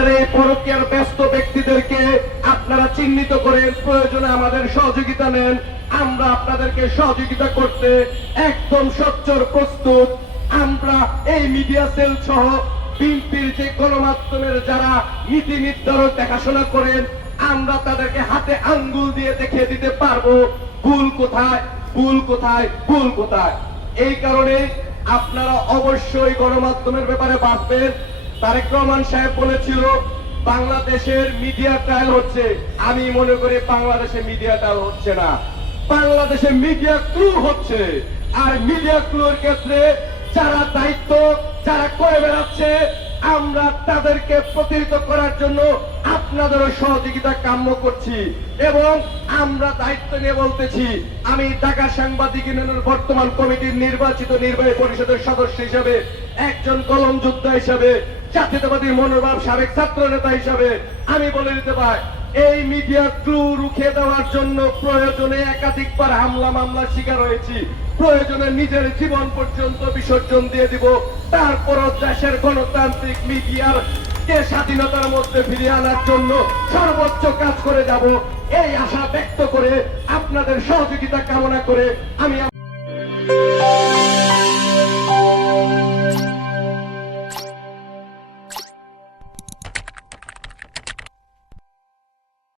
আপনারা এই পরকিয়ার ব্যস্ত ব্যক্তিদেরকে আপনারা চিহ্নিত করে প্রয়োজনে আমাদের সহযোগিতা নেন। আমরা আপনাদেরকে সহযোগিতা করতে একদম সচ্চর প্রস্তুত। আমরা এই মিডিয়া সেল সহ বিএনপির যে গণমাধ্যমের যারা নীতি নির্ধারক দেখাশোনা করেন, আমরা তাদেরকে হাতে আঙ্গুল দিয়ে দেখিয়ে দিতে পারব, ভুল কোথায় ভুল কোথায় ভুল কোথায়। এই কারণে আপনারা অবশ্যই গণমাধ্যমের ব্যাপারে বাঁচবেন। তারেক রহমান সাহেব বলেছিল, বাংলাদেশের মিডিয়া ট্রায়াল হচ্ছে। আমি মনে করি বাংলাদেশে মিডিয়া ট্রায়াল হচ্ছে না। বাংলাদেশে মিডিয়া ক্লু হচ্ছে। আর মিডিয়া ক্লুর ক্ষেত্রে যারা দায়িত্ব, যারা করে বেড়াচ্ছে, আমরা তাদেরকে প্রতিহিত করার জন্য আপনাদেরও সহযোগিতা কাম্য করছি এবং আমরা দায়িত্ব নিয়ে বলতেছি, আমি ঢাকা সাংবাদিক ইউনিয়নের বর্তমান কমিটির নির্বাচিত নির্বাহী পরিষদের সদস্য হিসেবে, একজন কলম যোদ্ধা হিসাবে জাতীয়তাবাদী মনোভাব সাবেক ছাত্র নেতা হিসাবে আমি বলে দিতে পারি, এই মিডিয়া ক্লু রুখে দেওয়ার জন্য প্রয়োজনে একাধিকবার হামলা মামলার শিকার হয়েছি। প্রয়োজনে নিজের জীবন পর্যন্ত বিসর্জন দিয়ে দিব। তারপরও দেশের গণতান্ত্রিক মিডিয়ার কে স্বাধীনতার মধ্যে ফিরিয়ে আনার জন্য সর্বোচ্চ কাজ করে যাব। এই আশা ব্যক্ত করে আপনাদের সহযোগিতা কামনা করে আমি